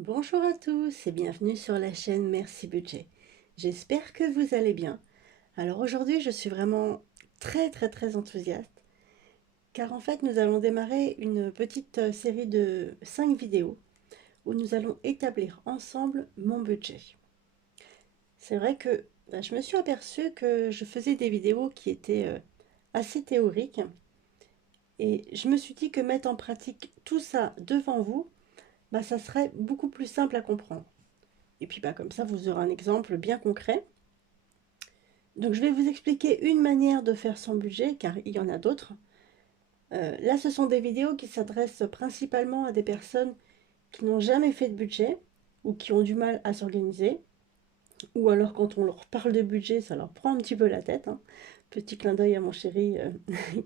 Bonjour à tous et bienvenue sur la chaîne Merci Budget. J'espère que vous allez bien. Alors aujourd'hui, je suis vraiment très enthousiaste car en fait, nous allons démarrer une petite série de 5 vidéos où nous allons établir ensemble mon budget. C'est vrai que je me suis aperçue que je faisais des vidéos qui étaient assez théoriques et je me suis dit que mettre en pratique tout ça devant vous, ça serait beaucoup plus simple à comprendre. Et puis comme ça, vous aurez un exemple bien concret. Donc je vais vous expliquer une manière de faire son budget, car il y en a d'autres. Là, ce sont des vidéos qui s'adressent principalement à des personnes qui n'ont jamais fait de budget, ou qui ont du mal à s'organiser, ou alors quand on leur parle de budget, ça leur prend un petit peu la tête, hein. Petit clin d'œil à mon chéri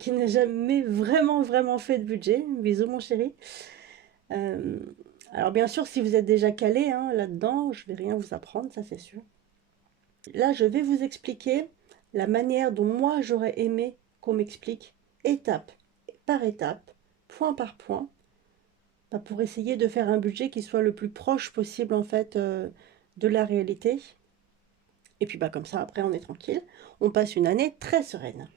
qui n'a jamais vraiment fait de budget. Bisous mon chéri. Euh, alors bien sûr, si vous êtes déjà calé hein, là-dedans, je vais rien vous apprendre, ça c'est sûr. Là, je vais vous expliquer la manière dont moi j'aurais aimé qu'on m'explique étape par étape, point par point, pour essayer de faire un budget qui soit le plus proche possible en fait de la réalité. Et puis comme ça, après on est tranquille. On passe une année très sereine.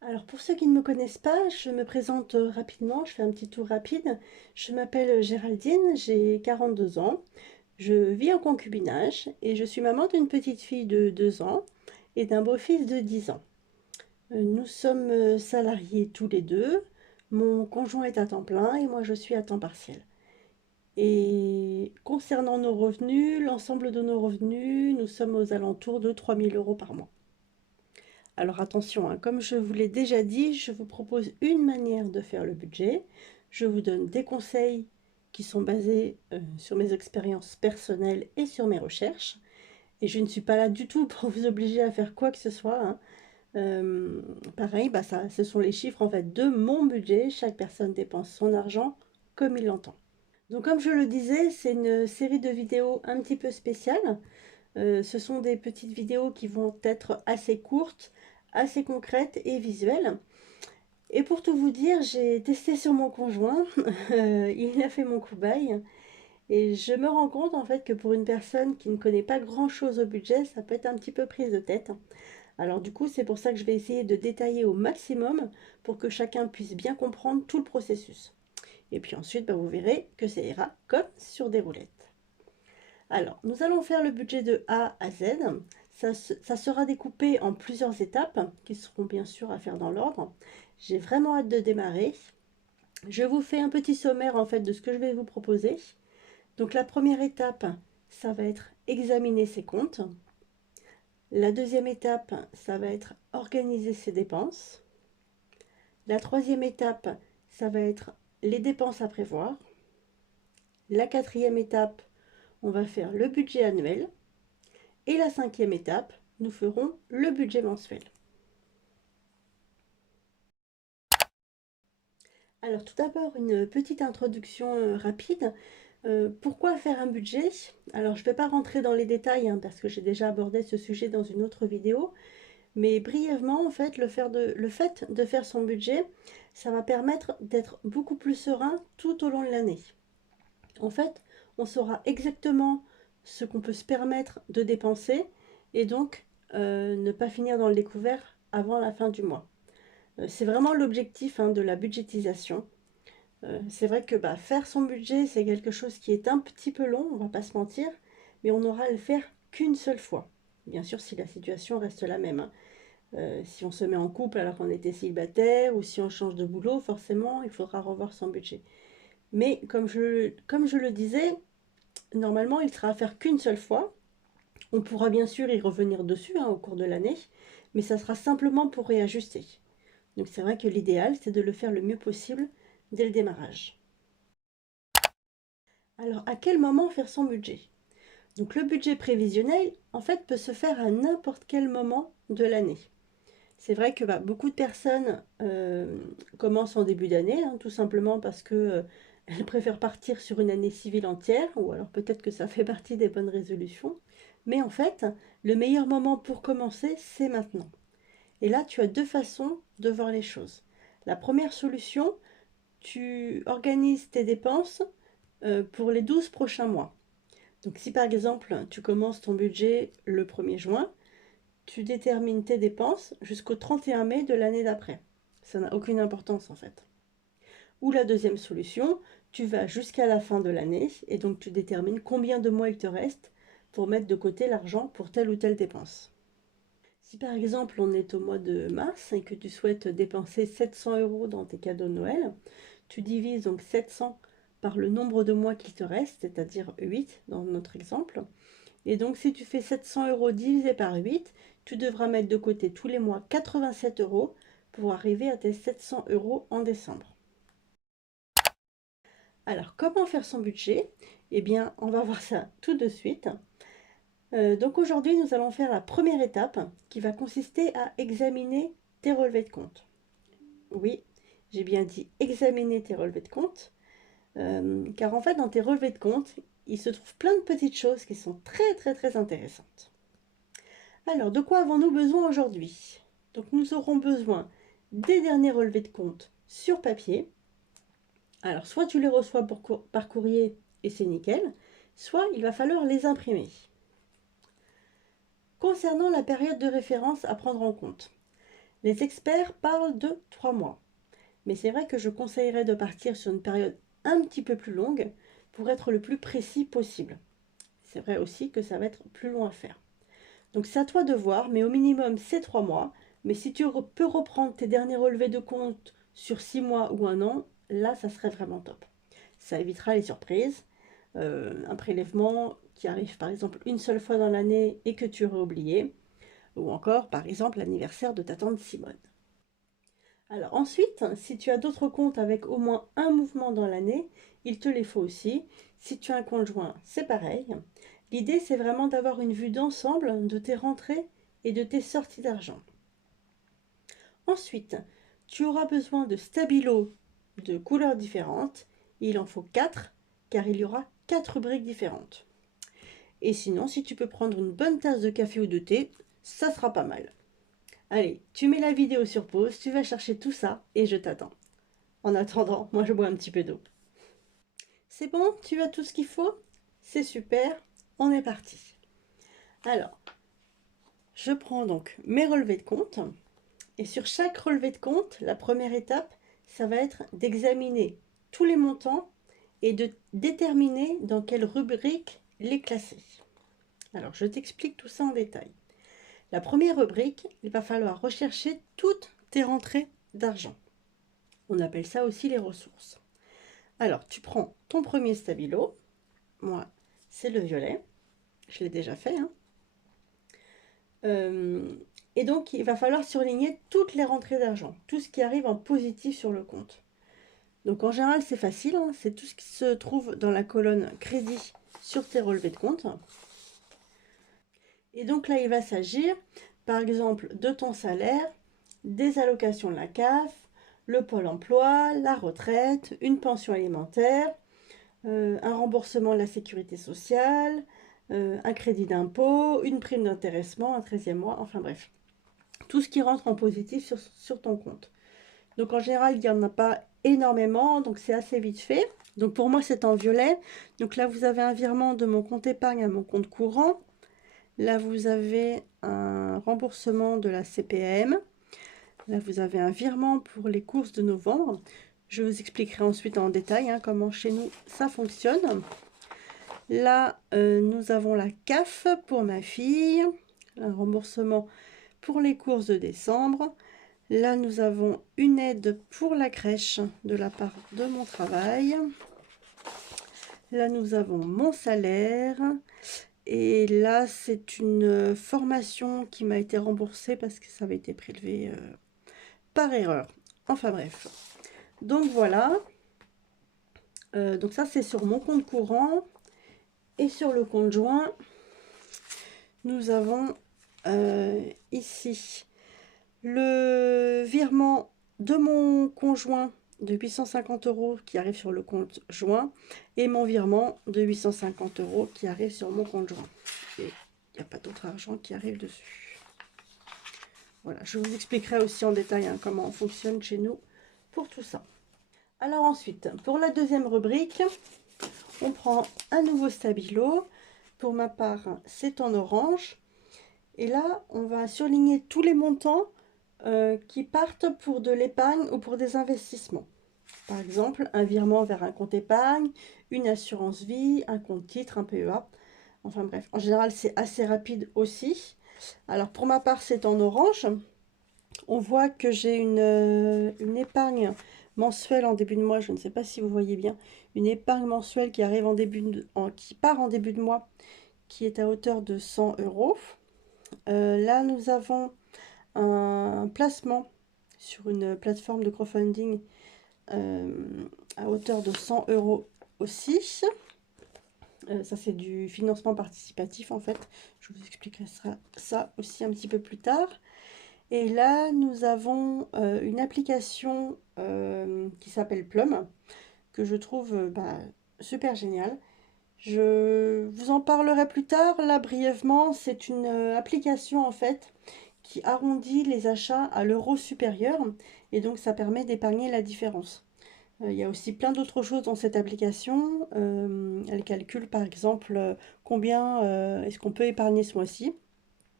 Alors pour ceux qui ne me connaissent pas, je me présente rapidement, je fais un petit tour rapide. Je m'appelle Géraldine, j'ai 42 ans. Je vis en concubinage et je suis maman d'une petite fille de 2 ans et d'un beau-fils de 10 ans. Nous sommes salariés tous les deux. Mon conjoint est à temps plein et moi je suis à temps partiel. Et concernant nos revenus, l'ensemble de nos revenus, nous sommes aux alentours de 3 000 € par mois. Alors attention, hein, comme je vous l'ai déjà dit, je vous propose une manière de faire le budget. Je vous donne des conseils qui sont basés sur mes expériences personnelles et sur mes recherches. Et je ne suis pas là du tout pour vous obliger à faire quoi que ce soit, hein. Pareil, ce sont les chiffres en fait de mon budget. Chaque personne dépense son argent comme il l'entend. Donc comme je le disais, c'est une série de vidéos un petit peu spéciales. Ce sont des petites vidéos qui vont être assez courtes, assez concrètes et visuelles. Et pour tout vous dire, j'ai testé sur mon conjoint. Il a fait mon cobaye. Et je me rends compte en fait que pour une personne qui ne connaît pas grand-chose au budget, ça peut être un petit peu prise de tête. Alors du coup, c'est pour ça que je vais essayer de détailler au maximum pour que chacun puisse bien comprendre tout le processus. Et puis ensuite, vous verrez que ça ira comme sur des roulettes. Alors, nous allons faire le budget de A à Z. Ça sera découpé en plusieurs étapes qui seront bien sûr à faire dans l'ordre. J'ai vraiment hâte de démarrer. Je vous fais un petit sommaire en fait de ce que je vais vous proposer. Donc la première étape, ça va être examiner ses comptes. La deuxième étape, ça va être organiser ses dépenses. La troisième étape, ça va être les dépenses à prévoir. La quatrième étape, on va faire le budget annuel. Et la cinquième étape, nous ferons le budget mensuel. Alors tout d'abord, une petite introduction rapide. Pourquoi faire un budget? Alors je ne vais pas rentrer dans les détails hein, parce que j'ai déjà abordé ce sujet dans une autre vidéo. Mais brièvement, en fait, le fait de faire son budget, ça va permettre d'être beaucoup plus serein tout au long de l'année. En fait, on saura exactement ce qu'on peut se permettre de dépenser et donc ne pas finir dans le découvert avant la fin du mois. C'est vraiment l'objectif hein, de la budgétisation. C'est vrai que faire son budget, c'est quelque chose qui est un petit peu long, on va pas se mentir, mais on n'aura à le faire qu'une seule fois. Bien sûr, si la situation reste la même, hein. Si on se met en couple alors qu'on était célibataire ou si on change de boulot, forcément, il faudra revoir son budget. Mais comme je le disais, normalement, il sera à faire qu'une seule fois. On pourra bien sûr y revenir dessus hein, au cours de l'année, mais ça sera simplement pour réajuster. Donc c'est vrai que l'idéal, c'est de le faire le mieux possible dès le démarrage. Alors à quel moment faire son budget? Donc le budget prévisionnel, en fait, peut se faire à n'importe quel moment de l'année. C'est vrai que beaucoup de personnes commencent en début d'année, hein, tout simplement parce que elles préfèrent partir sur une année civile entière, ou alors peut-être que ça fait partie des bonnes résolutions. Mais en fait, le meilleur moment pour commencer, c'est maintenant. Et là, tu as deux façons de voir les choses. La première solution, tu organises tes dépenses pour les 12 prochains mois. Donc si par exemple tu commences ton budget le 1er juin, tu détermines tes dépenses jusqu'au 31 mai de l'année d'après. Ça n'a aucune importance en fait. Ou la deuxième solution, tu vas jusqu'à la fin de l'année et donc tu détermines combien de mois il te reste pour mettre de côté l'argent pour telle ou telle dépense. Si par exemple on est au mois de mars et que tu souhaites dépenser 700 € dans tes cadeaux de Noël, tu divises donc 700 par le nombre de mois qu'il te reste, c'est-à-dire 8 dans notre exemple. Et donc si tu fais 700 € divisé par 8, tu devras mettre de côté tous les mois 87 € pour arriver à tes 700 € en décembre. Alors comment faire son budget? Eh bien on va voir ça tout de suite. Donc aujourd'hui, nous allons faire la première étape qui va consister à examiner tes relevés de compte. Oui, j'ai bien dit examiner tes relevés de compte, car en fait, dans tes relevés de compte, il se trouve plein de petites choses qui sont très intéressantes. Alors, de quoi avons-nous besoin aujourd'hui? Donc, nous aurons besoin des derniers relevés de compte sur papier. Alors, soit tu les reçois par courrier et c'est nickel, soit il va falloir les imprimer. Concernant la période de référence à prendre en compte, les experts parlent de 3 mois. Mais c'est vrai que je conseillerais de partir sur une période un petit peu plus longue pour être le plus précis possible. C'est vrai aussi que ça va être plus long à faire. Donc c'est à toi de voir, mais au minimum c'est 3 mois. Mais si tu peux reprendre tes derniers relevés de compte sur 6 mois ou 1 an, là ça serait vraiment top. Ça évitera les surprises. Un prélèvement qui arrive par exemple une seule fois dans l'année et que tu aurais oublié. Ou encore par exemple l'anniversaire de ta tante Simone. Alors ensuite, si tu as d'autres comptes avec au moins un mouvement dans l'année, il te les faut aussi. Si tu as un compte joint, c'est pareil. L'idée, c'est vraiment d'avoir une vue d'ensemble de tes rentrées et de tes sorties d'argent. Ensuite, tu auras besoin de stabilos de couleurs différentes. Il en faut 4, car il y aura 4 rubriques différentes. Et sinon, si tu peux prendre une bonne tasse de café ou de thé, ça sera pas mal. Allez, tu mets la vidéo sur pause, tu vas chercher tout ça et je t'attends. En attendant, moi je bois un petit peu d'eau. C'est bon, tu as tout ce qu'il faut? C'est super, on est parti. Alors, je prends donc mes relevés de compte. Et sur chaque relevé de compte, la première étape, ça va être d'examiner tous les montants et de déterminer dans quelle rubrique les classer. Alors, je t'explique tout ça en détail. La première rubrique, il va falloir rechercher toutes tes rentrées d'argent. On appelle ça aussi les ressources. Alors, tu prends ton premier stabilo. Moi, c'est le violet. Je l'ai déjà fait. Hein. Et donc, il va falloir surligner toutes les rentrées d'argent, tout ce qui arrive en positif sur le compte. Donc, en général, c'est facile. Hein, c'est tout ce qui se trouve dans la colonne crédit sur tes relevés de compte. Et donc là, il va s'agir, par exemple, de ton salaire, des allocations de la CAF, le pôle emploi, la retraite, une pension alimentaire, un remboursement de la sécurité sociale, un crédit d'impôt, une prime d'intéressement, un 13e mois, enfin bref. Tout ce qui rentre en positif sur ton compte. Donc en général, il n'y en a pas énormément, donc c'est assez vite fait. Donc pour moi, c'est en violet. Donc là, vous avez un virement de mon compte épargne à mon compte courant. Là, vous avez un remboursement de la CPAM. Là, vous avez un virement pour les courses de novembre. Je vous expliquerai ensuite en détail hein, comment chez nous ça fonctionne. Là, nous avons la CAF pour ma fille, un remboursement pour les courses de décembre. Là, nous avons une aide pour la crèche de la part de mon travail. Là, nous avons mon salaire. Et là, c'est une formation qui m'a été remboursée parce que ça avait été prélevé par erreur. Enfin bref. Donc voilà. Donc ça, c'est sur mon compte courant. Et sur le compte joint, nous avons ici le virement de mon conjoint de 850 € qui arrive sur le compte joint et mon virement de 850 € qui arrive sur mon compte joint. Et il n'y a pas d'autre argent qui arrive dessus. Voilà, je vous expliquerai aussi en détail hein, comment on fonctionne chez nous pour tout ça. Alors ensuite, pour la deuxième rubrique, On prend un nouveau stabilo. Pour ma part, c'est en orange. Et là, on va surligner tous les montants qui partent pour de l'épargne ou pour des investissements. Par exemple, un virement vers un compte épargne, une assurance vie, un compte titre, un PEA. Enfin bref, en général, c'est assez rapide aussi. Alors pour ma part, c'est en orange. On voit que j'ai une épargne mensuelle en début de mois. Je ne sais pas si vous voyez bien. Une épargne mensuelle qui arrive qui part en début de mois, qui est à hauteur de 100 euros. Là, nous avons un placement sur une plateforme de crowdfunding à hauteur de 100 euros aussi. Ça, c'est du financement participatif en fait. Je vous expliquerai ça aussi un petit peu plus tard. Et là, nous avons une application qui s'appelle Plum, que je trouve super géniale. Je vous en parlerai plus tard. Là, brièvement, c'est une application en fait qui arrondit les achats à l'euro supérieur et donc ça permet d'épargner la différence. Il y a aussi plein d'autres choses dans cette application. Elle calcule par exemple combien est-ce qu'on peut épargner ce mois-ci.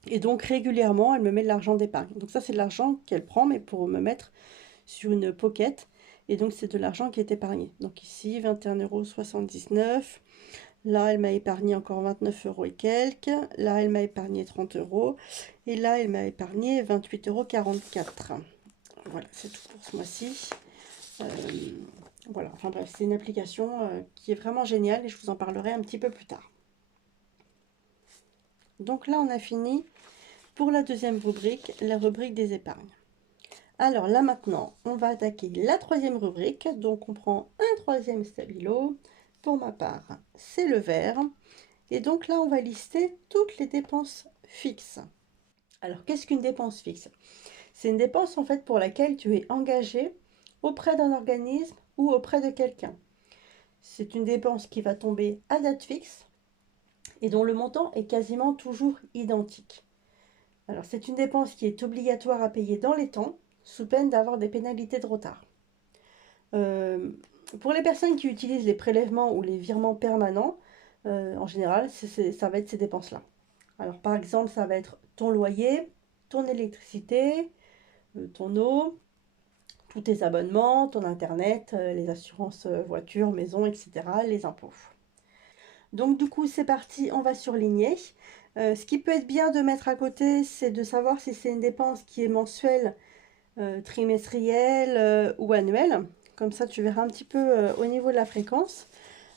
Et donc régulièrement, elle me met de l'argent d'épargne. Donc ça, c'est de l'argent qu'elle prend, mais pour me mettre sur une pocket. Et donc c'est de l'argent qui est épargné. Donc ici, 21,79 €. Là, elle m'a épargné encore 29 euros et quelques. Là, elle m'a épargné 30 euros. Et là, elle m'a épargné 28,44 €. Voilà, c'est tout pour ce mois-ci. Voilà, enfin bref, c'est une application qui est vraiment géniale et je vous en parlerai un petit peu plus tard. Donc là, on a fini pour la deuxième rubrique, la rubrique des épargnes. Alors là maintenant, on va attaquer la troisième rubrique. Donc on prend un troisième stabilo. Pour ma part, c'est le vert. Et donc là, on va lister toutes les dépenses fixes. Alors qu'est-ce qu'une dépense fixe? C'est une dépense en fait pour laquelle tu es engagé auprès d'un organisme ou auprès de quelqu'un. C'est une dépense qui va tomber à date fixe et dont le montant est quasiment toujours identique. Alors c'est une dépense qui est obligatoire à payer dans les temps, sous peine d'avoir des pénalités de retard. Pour les personnes qui utilisent les prélèvements ou les virements permanents, en général, ça va être ces dépenses-là. Alors par exemple, ça va être ton loyer, ton électricité, ton eau, tous tes abonnements, ton internet, les assurances voiture, maison, etc., les impôts. Donc du coup, c'est parti, on va surligner. Ce qui peut être bien de mettre à côté, c'est de savoir si c'est une dépense qui est mensuelle, trimestrielle ou annuelle. Comme ça, tu verras un petit peu au niveau de la fréquence.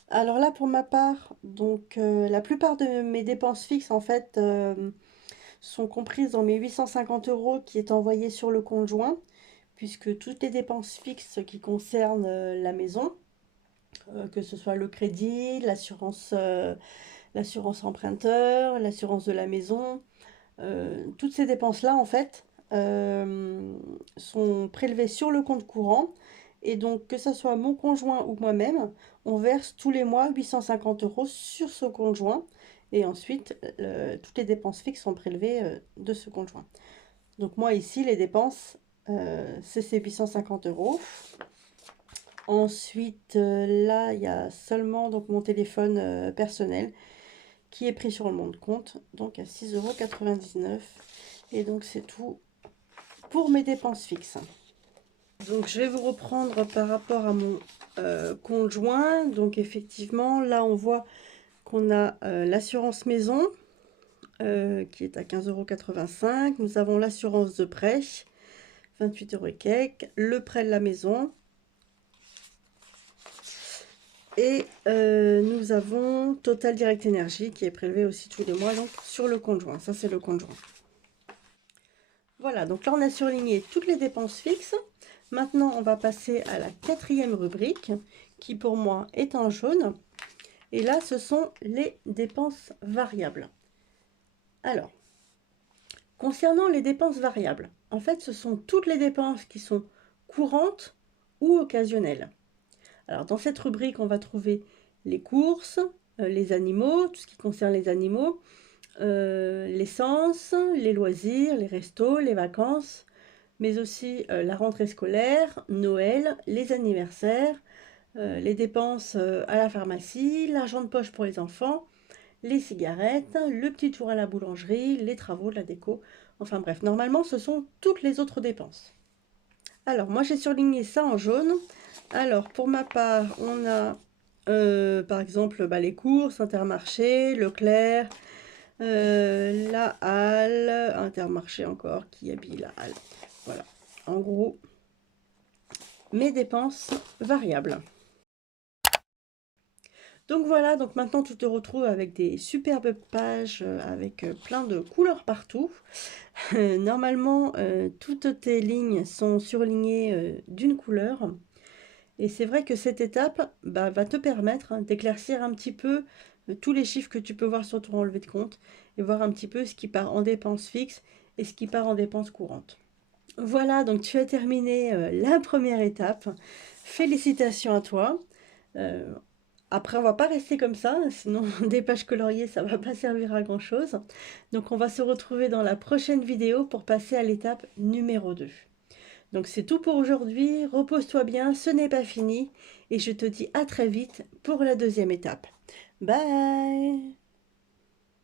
Alors là, pour ma part, donc la plupart de mes dépenses fixes, en fait, sont comprises dans mes 850 euros qui est envoyé sur le compte joint, puisque toutes les dépenses fixes qui concernent la maison, que ce soit le crédit, l'assurance emprunteur, l'assurance de la maison, toutes ces dépenses-là, en fait, sont prélevées sur le compte courant. Et donc, que ce soit mon conjoint ou moi-même, on verse tous les mois 850 euros sur ce compte joint. Et ensuite, toutes les dépenses fixes sont prélevées de ce compte joint. Donc moi, ici, les dépenses, c'est ces 850 euros. Ensuite, là, il y a seulement donc, mon téléphone personnel qui est pris sur le compte, donc à 6,99 €. Et donc, c'est tout pour mes dépenses fixes. Donc, je vais vous reprendre par rapport à mon conjoint. Donc, effectivement, là, on voit qu'on a l'assurance maison qui est à 15,85 €. Nous avons l'assurance de prêt, 28 € et quelques. Le prêt de la maison. Et nous avons Total Direct Énergie qui est prélevé aussi tous les mois donc sur le compte joint. Ça, c'est le compte joint. Voilà, donc là, on a surligné toutes les dépenses fixes. Maintenant, on va passer à la quatrième rubrique qui, pour moi, est en jaune. Et là, ce sont les dépenses variables. Alors, concernant les dépenses variables, en fait, ce sont toutes les dépenses qui sont courantes ou occasionnelles. Alors, dans cette rubrique, on va trouver les courses, les animaux, tout ce qui concerne les animaux, l'essence, les loisirs, les restos, les vacances, mais aussi la rentrée scolaire, Noël, les anniversaires, les dépenses à la pharmacie, l'argent de poche pour les enfants, les cigarettes, le petit tour à la boulangerie, les travaux, la déco. Enfin bref, normalement, ce sont toutes les autres dépenses. Alors, moi, j'ai surligné ça en jaune. Alors, pour ma part, on a, par exemple, bah, les courses, Intermarché, Leclerc, la halle, Intermarché encore, qui habille la halle. Voilà, en gros, mes dépenses variables. Donc voilà, donc maintenant tu te retrouves avec des superbes pages avec plein de couleurs partout. Normalement, toutes tes lignes sont surlignées d'une couleur. Et c'est vrai que cette étape bah, va te permettre d'éclaircir un petit peu tous les chiffres que tu peux voir sur ton relevé de compte et voir un petit peu ce qui part en dépenses fixes et ce qui part en dépenses courantes. Voilà, donc tu as terminé la première étape. Félicitations à toi. Euh, Après, on va pas rester comme ça, sinon des pages coloriées, ça va pas servir à grand-chose. Donc on va se retrouver dans la prochaine vidéo pour passer à l'étape numéro 2. Donc c'est tout pour aujourd'hui, repose-toi bien, ce n'est pas fini, et je te dis à très vite pour la deuxième étape. Bye!